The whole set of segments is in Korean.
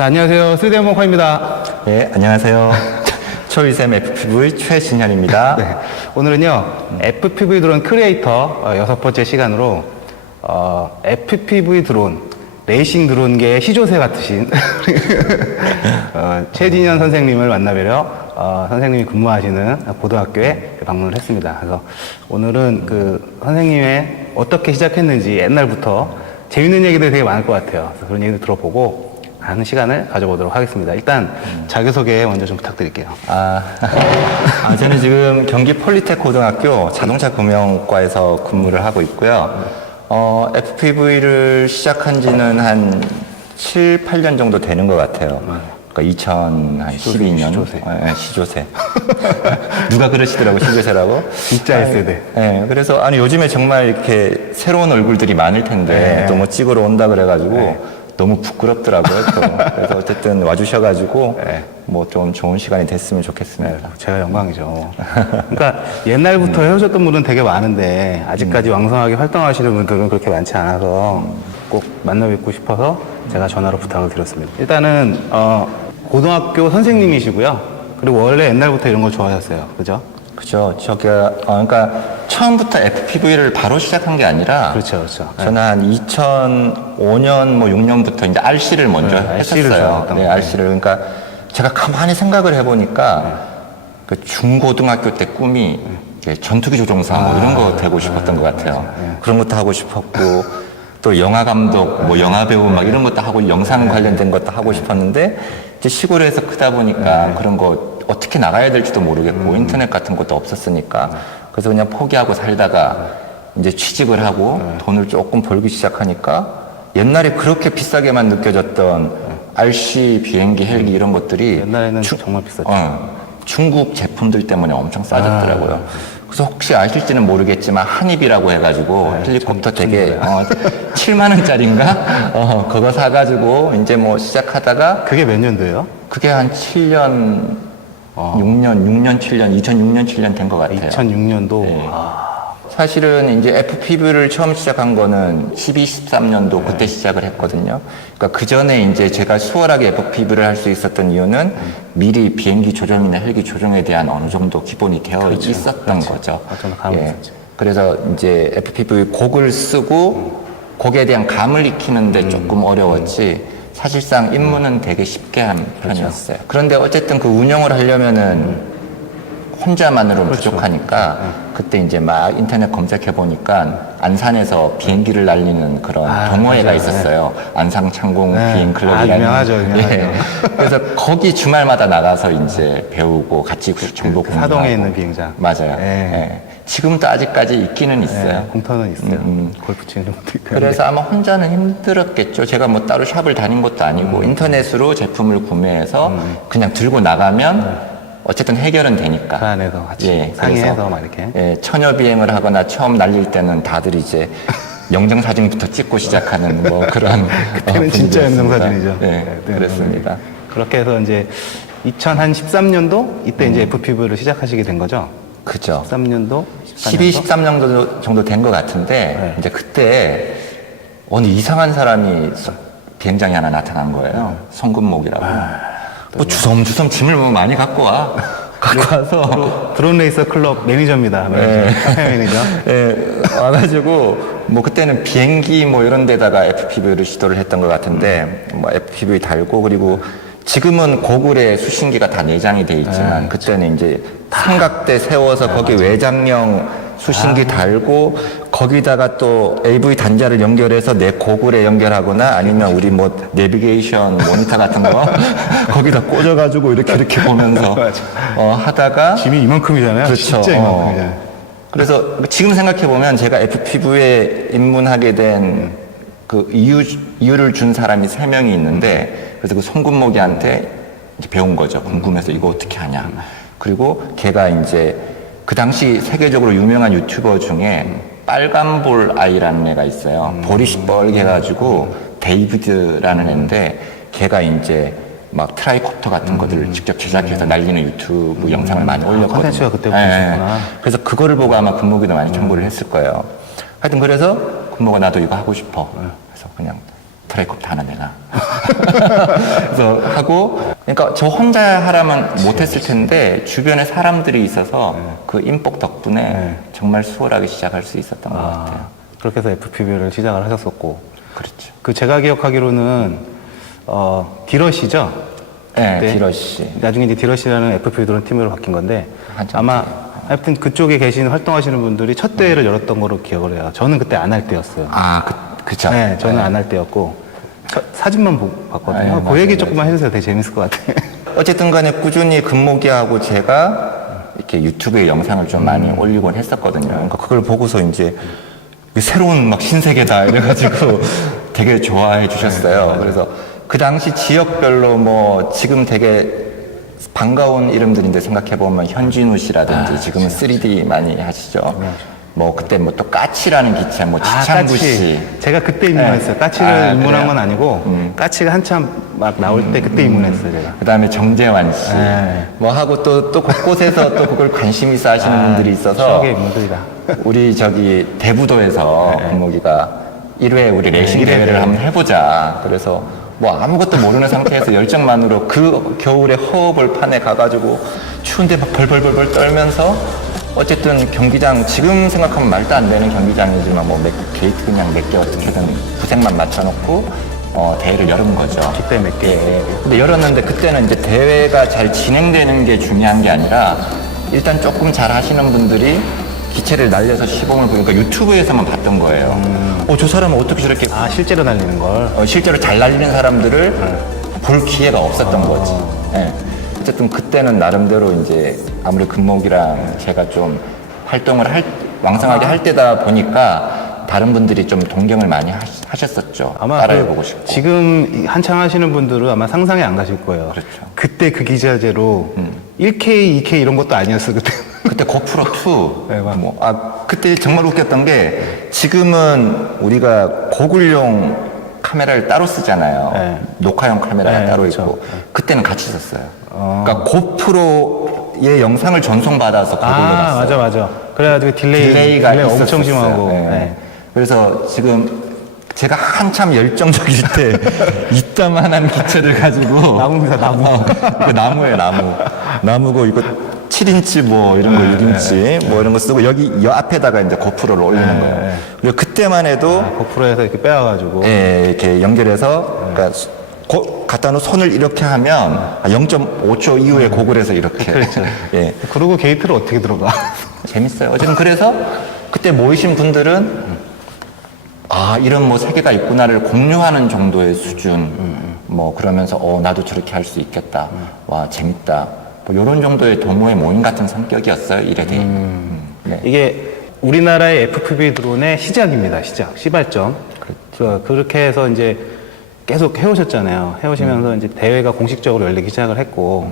안녕하세요. 쓰데모카입니다. 네, 안녕하세요. 초이샘 FPV 최신현입니다. 네, 오늘은요, FPV 드론 크리에이터 6번째 시간으로 FPV 드론, 레이싱 드론계의 시조새 같으신 최진현 선생님을 만나뵈려 선생님이 근무하시는 고등학교에 방문을 했습니다. 그래서 오늘은 그 선생님의 어떻게 시작했는지 옛날부터 재밌는 얘기들이 되게 많을 것 같아요. 그래서 그런 얘기를 들어보고 하는 시간을 가져보도록 하겠습니다. 일단 자기소개 먼저 좀 부탁드릴게요. 저는 지금 경기 폴리텍 고등학교 자동차 금융과에서 근무를 하고 있고요. FPV를 시작한 지는 한 7, 8년 정도 되는 것 같아요. 그러니까 2012년. 시조새. 시조새. 누가 그러시더라고, 시조새라고. 진짜 S세대. 네, 그래서, 요즘에 정말 이렇게 새로운 얼굴들이 많을 텐데, 또 뭐 찍으러 온다 그래가지고, 너무 부끄럽더라고요, 또. 그래서 어쨌든 와주셔가지고, 뭐 좀 좋은 시간이 됐으면 좋겠습니다. 제가 영광이죠. 그러니까 옛날부터 헤어졌던 분은 되게 많은데, 아직까지 왕성하게 활동하시는 분들은 그렇게 많지 않아서 꼭 만나 뵙고 싶어서 제가 전화로 부탁을 드렸습니다. 일단은, 고등학교 선생님이시고요. 그리고 원래 옛날부터 이런 거 좋아하셨어요. 그죠? 그죠. 그러니까 처음부터 FPV를 바로 시작한 게 아니라. 그렇죠, 그렇죠. 저는 한 2005년, 뭐 6년부터 이제 RC를 먼저 했었어요. 네, RC를. 그러니까 제가 가만히 생각을 해보니까 그 중고등학교 때 꿈이 전투기 조종사 뭐 이런 거 되고 싶었던 것 같아요. 그런 것도 하고 싶었고, 또 영화 감독, 뭐 영화 배우 막 이런 것도 하고 영상 관련된 것도 하고 싶었는데, 이제 시골에서 크다 보니까 그런 거 어떻게 나가야 될지도 모르겠고 인터넷 같은 것도 없었으니까 그래서 그냥 포기하고 살다가 이제 취직을 하고 돈을 조금 벌기 시작하니까 옛날에 그렇게 비싸게만 느껴졌던 RC 비행기, 헬기 이런 것들이 옛날에는 정말 비쌌죠. 중국 제품들 때문에 엄청 싸졌더라고요. 그래서 혹시 아실지는 모르겠지만 한입이라고 해가지고 헬리콥터 되게 7만 원짜리인가 그거 사가지고 이제 뭐 시작하다가 그게 몇 년도예요? 그게 한 7년 6년, 7년, 2006년, 7년 된 것 같아요. 2006년도. 네. 사실은 이제 FPV를 처음 시작한 거는 12, 13년도 그때 시작을 했거든요. 그러니까 그 전에 이제 제가 수월하게 FPV를 할 수 있었던 이유는 미리 비행기 조종이나 헬기 조종에 대한 어느 정도 기본이 되어 있었던 거죠. 그래서 이제 FPV 곡을 쓰고 곡에 대한 감을 익히는데 조금 어려웠지. 사실상 입문은 되게 쉽게 한 편이었어요. 그런데 어쨌든 그 운영을 하려면은 혼자만으로는 부족하니까 그때 이제 막 인터넷 검색해 보니까 안산에서 비행기를 날리는 그런 동호회가 있었어요. 안산 창공 비행 클럽이라는. 유명하죠. 그래서 거기 주말마다 나가서 이제 배우고 같이 정보 공유하고. 사동에 있는 비행장. 맞아요. 지금도 아직까지 있기는 있어요. 공터는 있어요. 골프 치는 분도 있고. 그래서 아마 혼자는 힘들었겠죠. 제가 뭐 따로 샵을 다닌 것도 아니고 인터넷으로 제품을 구매해서 그냥 들고 나가면 어쨌든 해결은 되니까. 그 안에서 같이 상의해서 막 이렇게. 처녀 비행을 하거나 처음 날릴 때는 다들 이제 영정사진부터 찍고 시작하는 뭐 그런. 그때는 진짜 영정사진이죠. 네, 그렇습니다. 그렇게 해서 이제 2013년도 이때 이제 FPV를 시작하시게 된 거죠? 그죠. 13년도? 12, 13년도 정도 된 것 같은데, 이제 그때 어느 이상한 사람이 비행장에 하나 나타난 거예요. 송근목이라고. 뭐 주섬주섬 짐을 뭐 많이 갖고 와. 갖고 와서. 드론 레이서 클럽 매니저입니다. 매니저. 와가지고, 뭐 그때는 비행기 뭐 이런 데다가 FPV를 시도를 했던 것 같은데, 뭐 FPV 달고, 그리고 지금은 고글에 수신기가 다 내장이 돼 있지만, 그때는 이제 삼각대 세워서 거기 외장형 수신기 달고 거기다가 또 AV 단자를 연결해서 내 고글에 연결하거나 아니면 우리 뭐 내비게이션 모니터 같은 거 거기다 꽂아가지고 이렇게 보면서 하다가 짐이 이만큼이잖아요. 그렇죠. 진짜 이만큼이잖아요. 그래서 지금 생각해 보면 제가 FPV에 입문하게 된 그 이유를 준 사람이 3명이 있는데 그래서 그 송근목이한테 이제 배운 거죠. 궁금해서 이거 어떻게 하냐. 그리고 걔가 이제 그 당시 세계적으로 유명한 유튜버 중에 빨간볼 아이라는 애가 있어요. 볼이 시뻘게 해가지고 데이비드라는 애인데 걔가 이제 막 트라이콥터 같은 것들을 직접 제작해서 날리는 유튜브 영상을 많이 올렸거든요. 콘텐츠가 그때부터 있었구나. 그래서 그거를 보고 아마 근목이도 많이 참고를 했을 거예요. 하여튼 그래서 근목아 나도 이거 하고 싶어. 그래서 그냥 트라이컵 다 하나 내가. 그래서 하고, 그러니까 저 혼자 하라면 못했을 텐데 주변에 사람들이 있어서 그 인복 덕분에 정말 수월하게 시작할 수 있었던 것 같아요. 그렇게 해서 FPV를 시작을 하셨었고, 그렇죠. 그 제가 기억하기로는 디러시죠? 네, 그때? 디러시. 나중에 이제 디러시라는 FPV 드론 팀으로 바뀐 건데 한참 아마 하여튼 그쪽에 계신 활동하시는 분들이 첫 대회를 열었던 거로 기억을 해요. 저는 그때 안 할 때였어요. 아, 그쵸. 네, 저는 안 할 때였고 사진만 봤거든요. 네, 그 맞아요, 얘기 맞아요. 조금만 해주세요. 되게 재밌을 것 같아요. 어쨌든 간에 꾸준히 금모기하고 제가 이렇게 유튜브에 영상을 좀 많이 올리곤 했었거든요. 그러니까 그걸 보고서 이제 새로운 막 신세계다 이래가지고 되게 좋아해 주셨어요. 그래서 그 당시 지역별로 뭐 지금 되게 반가운 이름들인데 생각해보면 현진우 씨라든지 지금은 3D 많이 하시죠. 뭐 그때 뭐 또 까치라는 기체, 뭐 지창구 씨. 제가 그때 입문했어요. 까치를 입문한 그래요? 건 아니고 까치가 한참 막 나올 때 그때 입문했어요. 제가. 그 다음에 정재환 씨. 네. 뭐 하고 또 곳곳에서 또 그걸 관심 있어 하시는 분들이 있어서. 추억의 인물들이다. 우리 저기 대부도에서 금모기가 1회 우리 레이싱 대회를 한번 해보자. 그래서 뭐 아무것도 모르는 상태에서 열정만으로 그 겨울에 허허벌판에 가가지고 추운데 막 벌벌벌벌 떨면서 어쨌든 경기장 지금 생각하면 말도 안 되는 경기장이지만 뭐 게이트 그냥 몇 개 어떻게든 구색만 맞춰놓고 대회를 열은 거죠. 기대 몇 개. 근데 열었는데 그때는 이제 대회가 잘 진행되는 게 중요한 게 아니라 일단 조금 잘 하시는 분들이 기체를 날려서 시범을 보니까 유튜브에서만 봤던 거예요. 저 사람은 어떻게 저렇게 실제로 날리는 걸. 실제로 잘 날리는 사람들을 볼 기회가 없었던 거지. 예. 어쨌든 그때는 나름대로 이제 아무리 금목이랑 제가 좀 활동을 왕성하게 할 때다 보니까 다른 분들이 좀 동경을 많이 하셨었죠. 아마 따라해보고 싶고. 지금 한창 하시는 분들은 아마 상상이 안 가실 거예요. 그렇죠. 그때 그 기자재로 1K, 2K 이런 것도 아니었어 그때. 그때 고프로 2. 네, 맞아. 그때 정말 웃겼던 게 지금은 우리가 고글용 카메라를 따로 쓰잖아요. 네. 녹화용 카메라가 네, 따로 그렇죠. 있고. 그때는 같이 썼어요. 그러니까 고프로의 영상을 전송받아서 고글로 났어요. 맞아. 그래가지고 딜레이가 딜레이 엄청 있었어요. 심하고. 네. 네. 그래서 지금 제가 한참 열정적일 때 이따만한 기체를 가지고 나무입니다, 나무. 그 나무예요, 나무. 나무고 이거 7인치 뭐 이런 거 6인치 뭐 이런 거 쓰고 여기 앞에다가 이제 고프로를 올리는 거예요. 그리고 그때만 해도 고프로에서 이렇게 빼와가지고. 이렇게 연결해서 그러니까 갖다 놓은 손을 이렇게 하면 0.5초 이후에 고글에서 이렇게. 그렇죠. 예. 그리고 게이트를 어떻게 들어가? 재밌어요. 어쨌든 그래서 그때 모이신 분들은 이런 뭐 세계가 있구나를 공유하는 정도의 수준. 뭐 그러면서 나도 저렇게 할 수 있겠다. 와 재밌다. 뭐 이런 정도의 도모의 모임 같은 성격이었어요. 이래 돼. 네. 이게 우리나라의 FPV 드론의 시작입니다. 시발점. 그렇게 해서 이제 계속 해오셨잖아요. 해오시면서 이제 대회가 공식적으로 열리기 시작을 했고,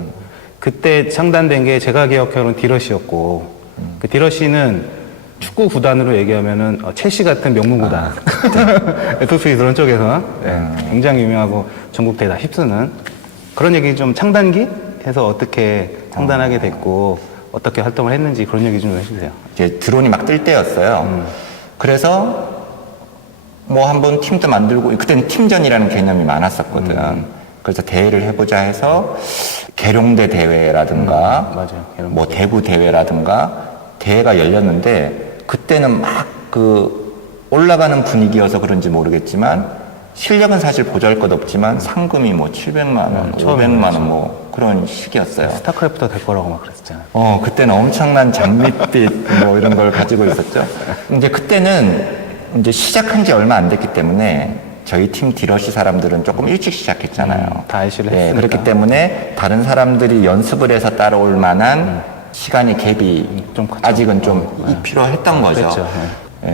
그때 창단된 게 제가 기억하기로는 디러시였고, 그 디러시는 축구 구단으로 얘기하면은 첼시 같은 명문 구단. FPV 드론 쪽에서 굉장히 유명하고 전국 대회 다 휩쓰는 그런 얘기 좀 창단기? 해서 어떻게 창단하게 됐고, 어떻게 활동을 했는지 그런 얘기 좀 해주세요. 이제 드론이 막 뜰 때였어요. 그래서 뭐 한번 팀도 만들고 그때는 팀전이라는 개념이 많았었거든. 그래서 대회를 해보자 해서 계룡대 대회라든가 맞아요. 뭐 대구 대회라든가 대회가 열렸는데 그때는 막 올라가는 분위기여서 그런지 모르겠지만 실력은 사실 보잘것없지만 상금이 뭐 700만 원, 500만 원 뭐 그런 시기였어요. 스타크래프트 될 거라고 막 그랬었잖아요. 그때는 엄청난 장밋빛 뭐 이런 걸 가지고 있었죠. 이제 그때는 이제 시작한 지 얼마 안 됐기 때문에 저희 팀 디러시 사람들은 조금 일찍 시작했잖아요. 다 IC를 했으니까. 그렇기 때문에 다른 사람들이 연습을 해서 따라올 만한 시간이 갭이 좀 컸죠. 아직은 좀 필요했던 거죠. 그렇죠.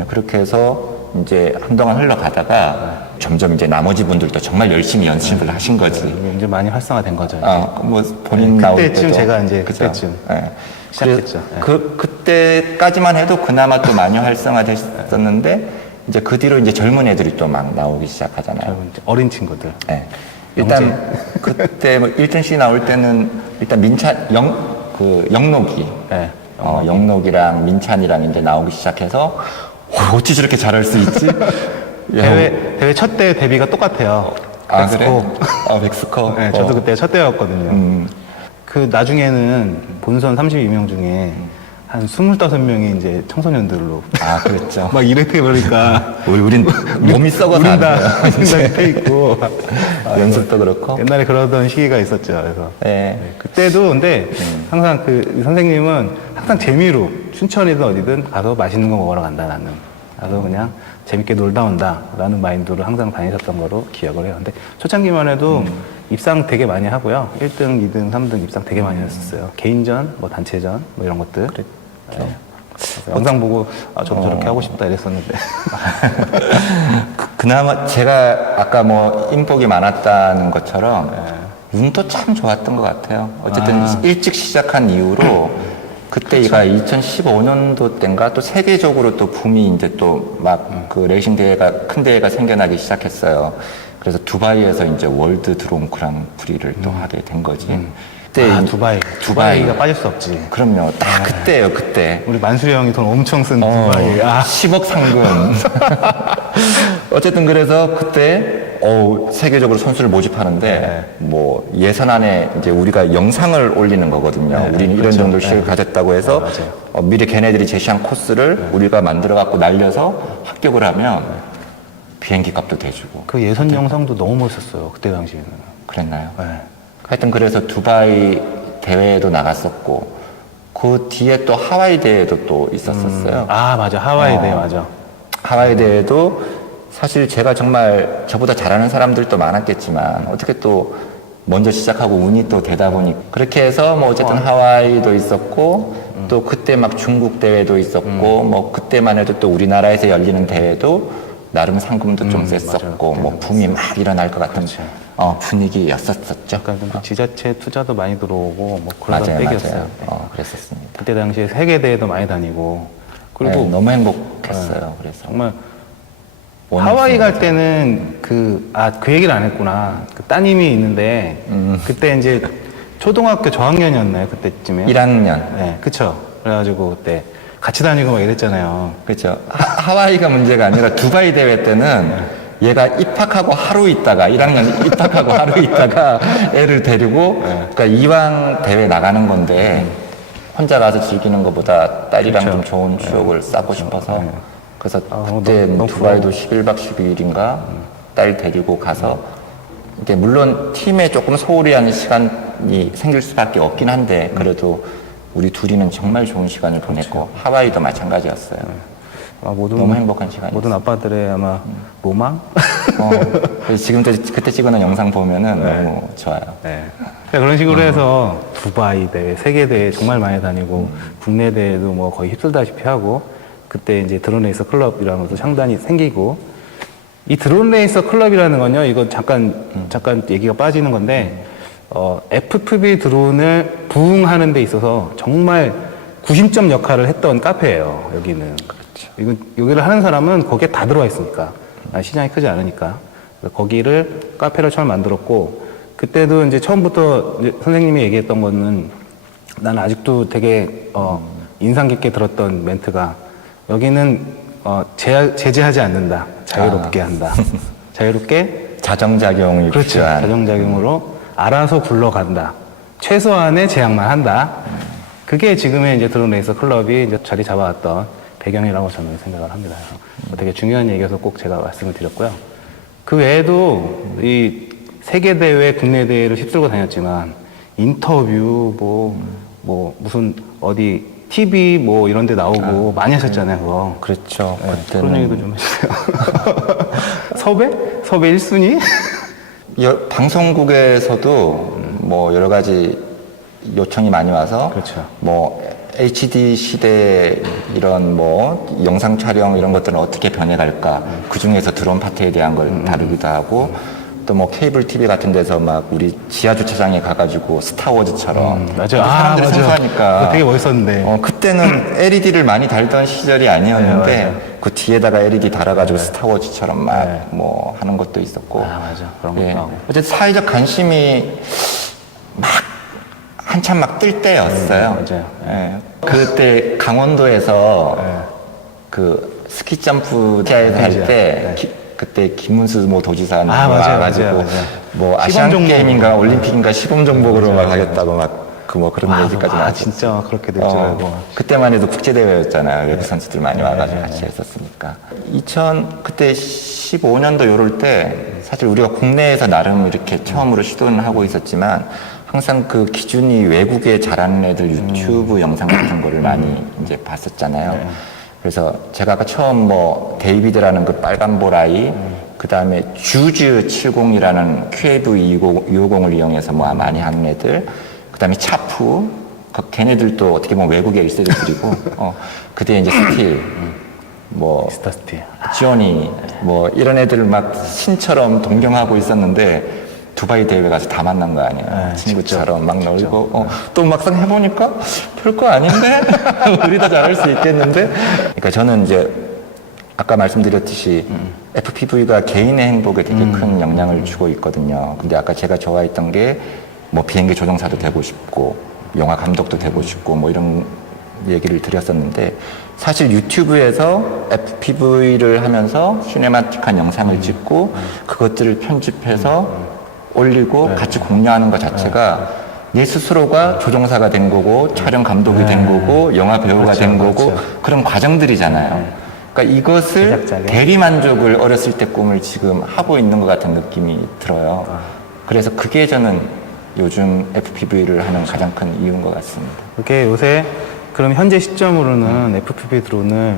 그렇게 해서 이제 한동안 흘러가다가 점점 이제 나머지 분들도 정말 열심히 연습을 하신 거지. 이제 많이 활성화된 거죠. 뭐 본인 나올 때도. 그때쯤 제가 이제 그죠? 그때쯤 예. 시작했죠. 그때까지만 해도 그나마 또 많이 활성화됐었는데 이제 그 뒤로 이제 젊은 애들이 또 막 나오기 시작하잖아요. 어린 친구들. 예. 일단 그때 뭐 1등씩 나올 때는 일단 영록이. 네. 영록이랑 민찬이랑 이제 나오기 시작해서 어찌 저렇게 잘할 수 있지? 대회 첫 대회 데뷔가 똑같아요. 아, 멕시코. 그래? 멕시코. 네, 저도 그때 첫 대회였거든요. 그 나중에는 본선 32명 중에 한 25명이 이제 청소년들로 아, 그랬죠. 막 이렇게 그러니까 우린 몸이 썩어서 우린 안 다 돼요. 붙어 있고 연습도 그렇고. 옛날에 그러던 시기가 있었죠. 그래서 네. 그때도 근데 항상 그 선생님은 항상 재미로 춘천이든 어디든 가서 맛있는 거 먹으러 간다 나는 가서 그냥 재밌게 놀다 온다 라는 마인드로 항상 다니셨던 거로 기억을 해요. 근데 초창기만 해도 입상 되게 많이 하고요. 1등, 2등, 3등 입상 되게 많이 했었어요. 개인전, 뭐 단체전 뭐 이런 것들. 네. 그래서 영상 보고 아 저도 저렇게 하고 싶다 이랬었는데 그나마 제가 아까 뭐 인복이 많았다는 것처럼 운도 참 좋았던 것 같아요. 어쨌든 일찍 시작한 이후로 그때가 2015년도 때인가 또 세계적으로 또 붐이 이제 또 막 그 레이싱 대회가 큰 대회가 생겨나기 시작했어요. 그래서 두바이에서 이제 월드 드론 그랑프리를 또 하게 된 거지. 그때 두바이가 빠질 수 없지. 그럼요. 딱 그때요, 그때. 우리 만수리 형이 돈 엄청 쓴 두바이. 10억 상금. 어쨌든 그래서 그때 세계적으로 선수를 모집하는데 뭐 예선안에 이제 우리가 영상을 올리는 거거든요. 우리는 이런 정도 실력을 가졌다고 해서 미리 걔네들이 제시한 코스를 우리가 만들어 갖고 날려서 합격을 하면 비행기 값도 대주고. 그 예선 영상도 너무 멋있었어요. 그때 당시에는. 그랬나요? 네. 하여튼 그래서 두바이 대회에도 나갔었고 그 뒤에 또 하와이 대회도 또 있었었어요. 아 맞아 하와이 대회 맞아. 하와이 대회도 사실 제가 정말 저보다 잘하는 사람들도 많았겠지만 어떻게 또 먼저 시작하고 운이 또 되다 보니 그렇게 해서 뭐 어쨌든 하와이도 있었고 또 그때 막 중국 대회도 있었고 뭐 그때만 해도 또 우리나라에서 열리는 대회도 나름 상금도 좀 셌었고 뭐 붐이 막 일어날 것 같은 분위기였었죠. 약간 좀 지자체 투자도 많이 들어오고 뭐 그러던 맞아요, 때였어요. 맞아요. 그랬었습니다. 그때 당시에 세계 대회도 많이 다니고 그리고 네, 너무 행복했어요. 그래서 정말 하와이 갈 때는 그 얘기를 안 했구나. 그 따님이 있는데 그때 이제 초등학교 저학년이었나요? 그때쯤에? 1학년. 네, 그쵸. 그래가지고 그때 같이 다니고 막 이랬잖아요. 그렇죠. 하와이가 문제가 아니라 두바이 대회 때는 얘가 입학하고 하루 있다가 1학년 입학하고 하루 있다가 애를 데리고 그러니까 이왕 대회 나가는 건데 혼자 가서 즐기는 것보다 딸이랑 그렇죠. 좀 좋은 추억을 쌓고 싶어서 그래서 그때 너무 두바이도 11박 12일인가 딸 데리고 가서 이게 물론 팀에 조금 소홀히 하는 시간이 생길 수밖에 없긴 한데 그래도 우리 둘이는 정말 좋은 시간을 보냈고 하와이도 마찬가지였어요. 너무 행복한 시간이었어요. 모든 아빠들의 아마 로망? 그래서 지금도 그때 찍어놓은 영상 보면은 너무 좋아요. 네. 그런 식으로 해서 두바이 대회, 세계 대회 정말 많이 다니고 국내 대회도 뭐 거의 휩쓸다시피 하고 그때 이제 드론 레이서 클럽이라는 것도 상당히 생기고 이 드론 레이서 클럽이라는 건요, 이거 잠깐 얘기가 빠지는 건데 FPV 드론을 부응하는 데 있어서 정말 구심점 역할을 했던 카페예요. 여기는. 그렇죠. 여기를 하는 사람은 거기에 다 들어와 있으니까 시장이 크지 않으니까 거기를 카페를 처음 만들었고 그때도 이제 처음부터 이제 선생님이 얘기했던 거는 난 아직도 되게 인상 깊게 들었던 멘트가 여기는 제재하지 않는다. 자유롭게 한다. 자유롭게 자정작용이 그렇죠. 필요한. 자정작용으로 알아서 굴러간다. 최소한의 제약만 한다. 그게 지금의 이제 드론 레이서 클럽이 이제 자리 잡아왔던 배경이라고 저는 생각을 합니다. 되게 중요한 얘기여서 꼭 제가 말씀을 드렸고요. 그 외에도 이 세계 대회, 국내 대회를 휩쓸고 다녔지만 인터뷰 뭐 무슨 어디 TV 뭐 이런 데 나오고 많이 하셨잖아요, 그거. 그렇죠. 네, 그때는 그런 얘기도 좀 해주세요. 섭외 1순위? 방송국에서도 뭐 여러 가지 요청이 많이 와서 그렇죠. 뭐 HD 시대 이런 뭐 영상 촬영 이런 것들은 어떻게 변해갈까 그 중에서 드론 파트에 대한 걸 다루기도 하고 또 뭐 케이블 TV 같은 데서 막 우리 지하 주차장에 가가지고 맞아요. 스타워즈처럼 사람들이 맞아. 생소하니까 그거 되게 멋있었는데. 그때는 LED를 많이 달던 시절이 아니었는데 네, 맞아요. 그 뒤에다가 LED 달아가지고 스타워즈처럼 막 뭐 하는 것도 있었고 맞아. 그런 것도 하고. 어쨌든 사회적 관심이 막 한참 막 뜰 때였어요. 맞아요. 예. 그때 강원도에서 그 스키 점프 대회에서 할 때 그때 김문수 뭐 도지사 맞아요. 뭐 시범 아시안 종목. 게임인가 올림픽인가 시범 종목으로 막 하겠다고 막 그 뭐 그런 얘기까지 나왔죠. 진짜 그렇게 될 줄 알고. 그때만 해도 국제대회였잖아요. 외국 선수들 많이 와가지고 같이 했었으니까. 그때 15년도 요럴 때 사실 우리가 국내에서 나름 이렇게 처음으로 시도는 하고 있었지만 항상 그 기준이 외국에 잘하는 애들 유튜브 영상 같은 거를 많이 이제 봤었잖아요. 그래서 제가 아까 처음 뭐 데이비드라는 그 빨간볼 아이, 그 다음에 주즈 70이라는 QAV250을 이용해서 뭐 많이 하는 애들, 그 다음에 차프, 걔네들도 어떻게 보면 외국의 1세대들이고, 그때 이제 스틸, 뭐, 미스터 스틸. 지온이, 뭐, 이런 애들을 막 신처럼 동경하고 있었는데, 두바이 대회 가서 다 만난 거 아니에요. 친구처럼 막 놀고, 또 막상 해보니까 별거 아닌데? 우리 다 잘할 수 있겠는데? 그러니까 저는 이제, 아까 말씀드렸듯이, FPV가 개인의 행복에 되게 큰 영향을 주고 있거든요. 근데 아까 제가 좋아했던 게, 뭐 비행기 조종사도 되고 싶고 영화 감독도 되고 싶고 뭐 이런 얘기를 드렸었는데 사실 유튜브에서 FPV를 하면서 시네마틱한 영상을 찍고 그것들을 편집해서 올리고 같이 공유하는 것 자체가 내 스스로가 조종사가 된 거고 촬영 감독이 된 거고 영화 배우가 된 거고 그런 과정들이잖아요. 그러니까 이것을 제작자가. 대리만족을 어렸을 때 꿈을 지금 하고 있는 것 같은 느낌이 들어요. 그래서 그게 저는 요즘 FPV를 하는 가장 큰 이유인 것 같습니다. 이렇게 요새 그럼 현재 시점으로는 FPV 드론을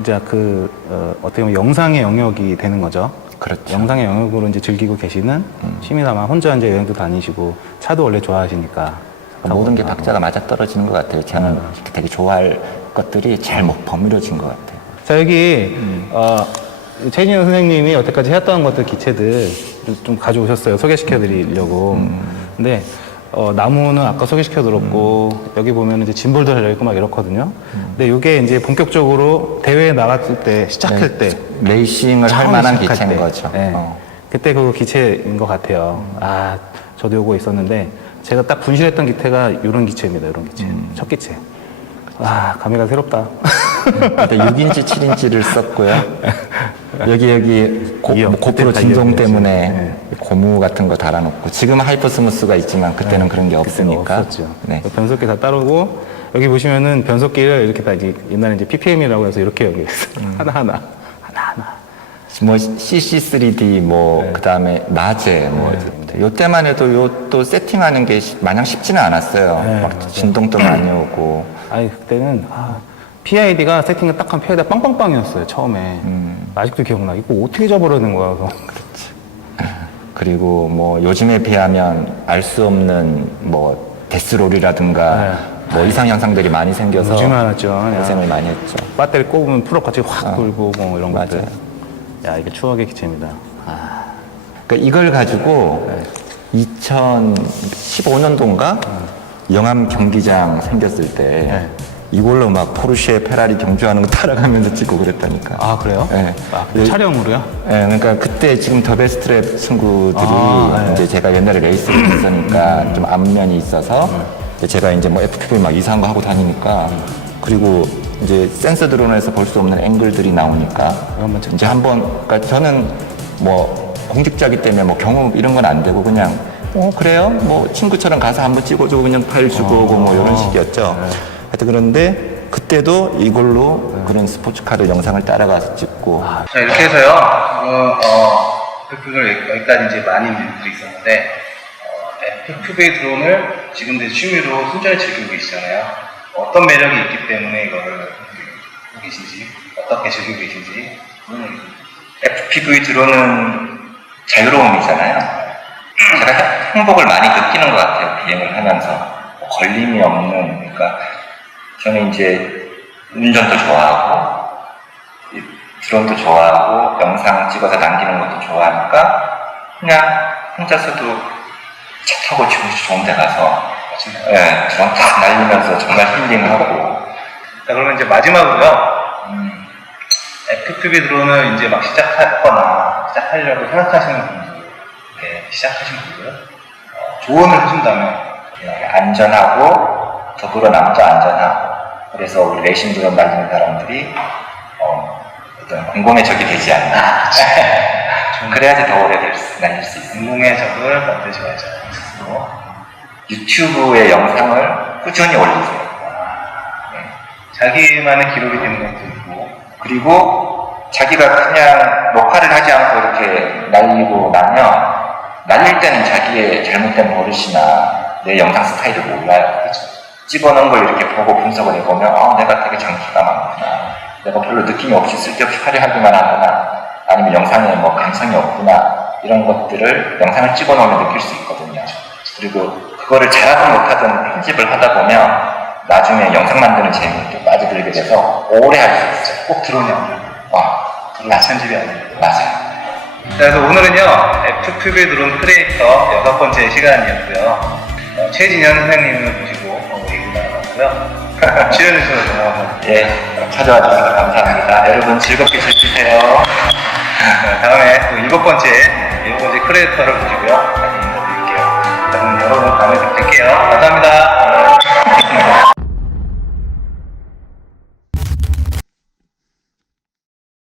이제 어떻게 보면 영상의 영역이 되는 거죠. 그렇죠. 영상의 영역으로 이제 즐기고 계시는 취미삼아 혼자 이제 여행도 다니시고 차도 원래 좋아하시니까 모든 게 박자가 맞아 떨어지는 것 같아요. 저는 되게 좋아할 것들이 잘 버무려진 것 같아요. 자 여기 최진영 선생님이 여태까지 해왔던 것들 기체들 좀 가져오셨어요. 소개시켜드리려고. 근데 나무는 아까 소개시켜드렸고 여기 보면 이제 짐볼도 달려있고 막 이렇거든요. 근데 이게 이제 본격적으로 대회에 나갔을 때 시작할 때 레이싱을 할 처음 만한 시작할 기체인 때. 거죠. 네. 그때 그 기체인 것 같아요. 저도 요거 있었는데 제가 딱 분실했던 기체가 이런 기체입니다. 이런 기체. 첫 기체. 감회가 새롭다. 그때 6인치, 7인치를 썼고요. 여기 고프로 진동 때문에 고무 같은 거 달아놓고 지금 하이퍼스무스가 있지만 그때는 그런 게 없으니까. 없었죠. 네. 변속기 다 따르고 여기 보시면은 변속기를 이렇게 다 이제 옛날에 이제 PPM이라고 해서 이렇게 여기 하나하나. 뭐 CC3D 뭐 그다음에 낮에 뭐 요때만 해도 요 또 세팅하는 게 마냥 쉽지는 않았어요. 막 진동도 많이 오고. 그때는 PID가 세팅을 딱 한 PID가 빵빵빵이었어요 처음에. 아직도 기억나. 이거 어떻게 잡으려는 거야? 그리고 뭐 요즘에 비하면 알 수 없는 뭐 데스롤이라든가 뭐 이상 현상들이 많이 생겨서 요즘에 알았죠. 고생을 많이 했죠. 배터리 꼽으면 풀업 같이 확 돌고 뭐 이런 것들. 맞아요. 이게 추억의 기체입니다. 그러니까 이걸 가지고 2015년도인가 영암 경기장 생겼을 때 이걸로 막 포르쉐, 페라리 경주하는 거 따라가면서 찍고 그랬다니까. 그래요? 네. 촬영으로요? 네, 그러니까 그때 지금 더 베스트랩 친구들이 이제 제가 옛날에 레이스를 했으니까 좀 안면이 있어서 제가 이제 뭐 FPV 막 이상한 거 하고 다니니까 그리고 이제 센서 드론에서 볼 수 없는 앵글들이 나오니까 이제 한번 그러니까 저는 뭐 공직자기 때문에 뭐 경험 이런 건 안 되고 그냥 그래요? 뭐 친구처럼 가서 한번 찍어주고 그냥 파일 주고 오고 뭐 이런 식이었죠. 하여튼 그런데 그때도 이걸로 그런 스포츠카를 영상을 따라가서 찍고. 자, 이렇게 해서요. FPV를 여기까지 이제 많은 분들이 있었는데, FPV 드론을 지금도 취미로 순전히 즐기고 계시잖아요. 어떤 매력이 있기 때문에 이거를 하고 계신지, 어떻게 즐기고 계신지. FPV 드론은 자유로움이잖아요. 제가 행복을 많이 느끼는 것 같아요. 비행을 하면서. 걸림이 없는, 그러니까 저는 이제 운전도 좋아하고 드론도 좋아하고 영상 찍어서 남기는 것도 좋아하니까 그냥 혼자서도 차 타고 좋은 데 가서 드론 딱 날리면서 정말 힐링하고. 자, 그러면 이제 마지막으로요. FPV 드론을 이제 막 시작하려고 생각하시는 분들, 시작하시는 분들, 조언을 해준다면 안전하고 더불어 남도 안전하고. 그래서 우리 레이싱 드론 날리는 사람들이 어떤 공공의 적이 되지 않나. 그래야지 더 오래 날릴 수 있습니다. 공공의 적을 만드셔야죠. 유튜브에 영상을 꾸준히 올리세요. 자기만의 기록이 되는 것도 있고, 그리고 자기가 그냥 녹화를 하지 않고 이렇게 날리고 나면 날릴 때는 자기의 잘못된 버릇이나 내 영상 스타일을 몰라요. 그렇죠? 찍어놓은 걸 이렇게 보고 분석을 해보면 내가 되게 장기가 많구나. 내가 별로 느낌이 없이 쓸데없이 화려하기만 하구나. 아니면 영상에 뭐 감성이 없구나. 이런 것들을 영상을 찍어놓으면 느낄 수 있거든요. 그리고 그거를 잘하든 못하든 편집을 하다 보면 나중에 영상 만드는 재미에 또 빠져들게 돼서 오래 할 수 있어요. 꼭 들어오냐고요. 편집이 아니에요. 맞아요. 그래서 오늘은요, FPV에 들어온 크리에이터 6번째 시간이었고요. 최진현 선생님을 모시고 얘기 나눠봤고요. 출연해주셔서 너무 예, 찾아와 주셔서 감사합니다. 여러분 즐겁게 즐기세요. 다음에 또 7번째 크리에이터를 모시고요. 다시 인사드릴게요. 여러분 다음에 또 뵐게요. 감사합니다.